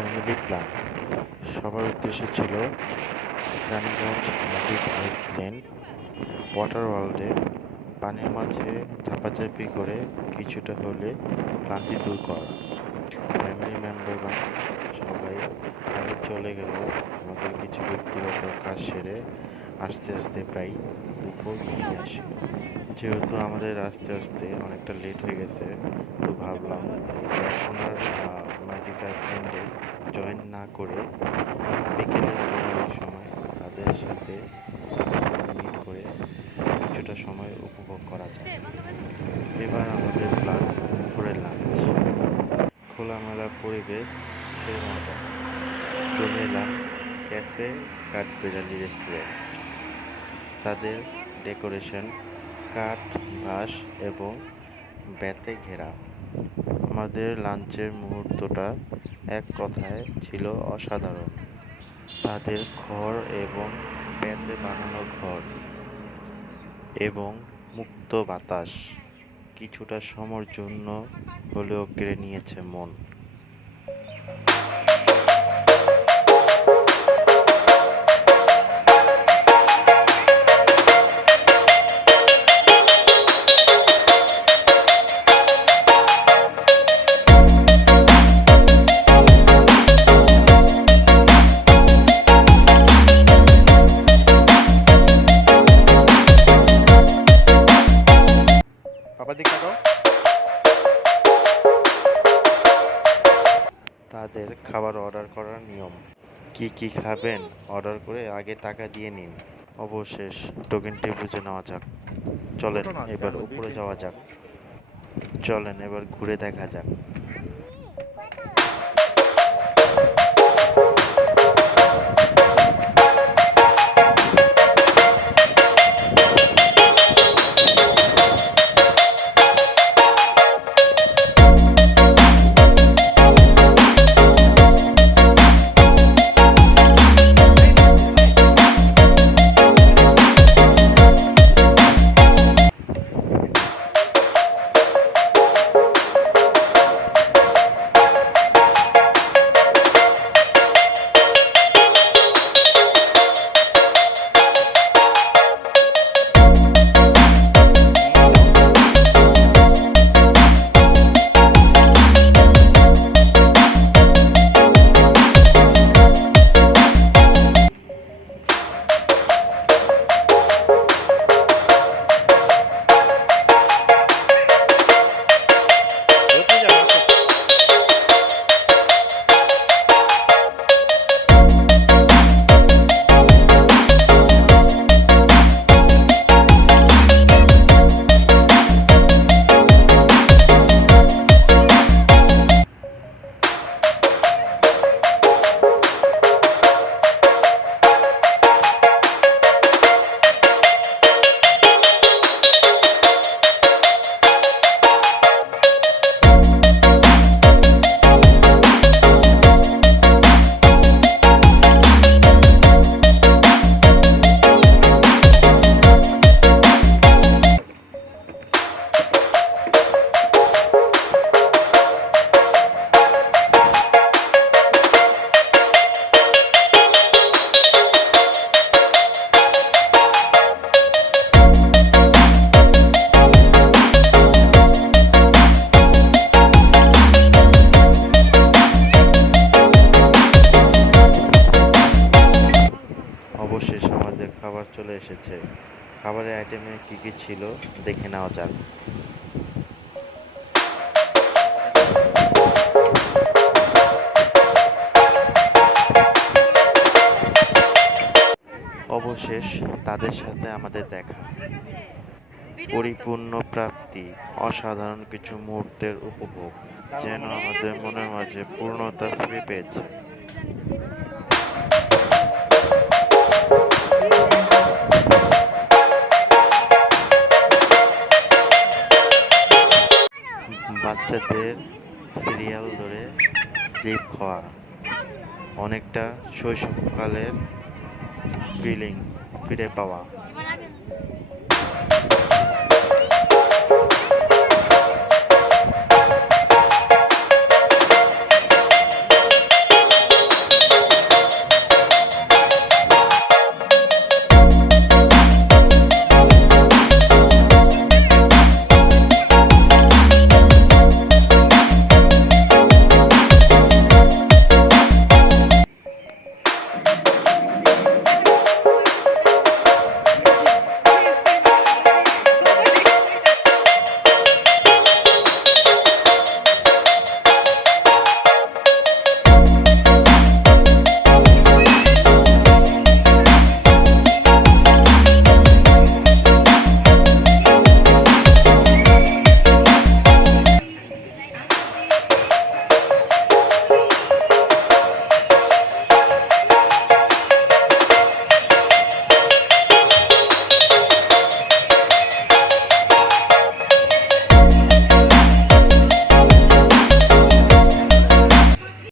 Family plan. সবার উদ্দেশ্য ছিল রানীগঞ্জ নদীর আইসল্যান্ড ওয়াটার ওয়ার্ল্ডে পানির মাঝে ঝাপাঝাপি করে কিছুটা হলে ক্লান্তি দূর করা। ফ্যামিলি মেম্বাররা সবাই আগে চলে গেল। আমাদের কিছু ব্যক্তিগত কাজ সেরে আস্তে আস্তে প্রায় দুপুর ঘনিয়ে আসে। যেহেতু আমাদের আস্তে আস্তে অনেকটা লেট হয়ে গেছে, তো ভাবলাম এখন আর ম্যাজিক আইসল্যান্ডে জয়েন না করে বিকেলের দিনের সময় তাদের সাথে মিট করে কিছুটা সময় উপভোগ করা যায়। এবার আমাদের প্ল্যান দুপুরের লাঞ্চ। খোলামেলা পরিবেশ, সেই মজা। চলে এলাম ক্যাফে কাঠবিড়ালি রেস্টুরেন্ট। তাদের ডেকোরেশন কাঠ, বাঁশ এবং বেতে ঘেরা। আমাদের লাঞ্চের মুহূর্তটা এক কথায় ছিল অসাধারণ। তাদের খড় এবং বেতে বানানো ঘর এবং মুক্ত বাতাস কিছুটা সময়ের জন্য হলেও কেড়ে নিয়েছে মন। পাপা দিক তাকাও। তাদের খাবার অর্ডার করার নিয়ম, কি কি খাবেন অর্ডার করে আগে টাকা দিয়ে নিন। অবশেষ টোকেনটি বুঝে নেওয়া যাক। চলেন এবার উপরে যাওয়া যাক। চলেন এবার ঘুরে দেখা যাক। অবশেষ আমাদের খাবার চলে এসেছে। খাবারের আইটেমে কি কি ছিল দেখে নেওয়া যাক। অবশেষ তাদের সাথে আমাদের দেখা। পরিপূর্ণ প্রাপ্তি, অসাধারণ কিছু মুহূর্তের উপভোগ, যেন আমাদের মনের মাঝে পূর্ণতা ফিরে পেয়েছে। বাচ্চাদের সিরিয়াল ধরে স্লিপ খাওয়া, অনেকটা শৈশবকালের ফিলিংস ফিরে পাওয়া।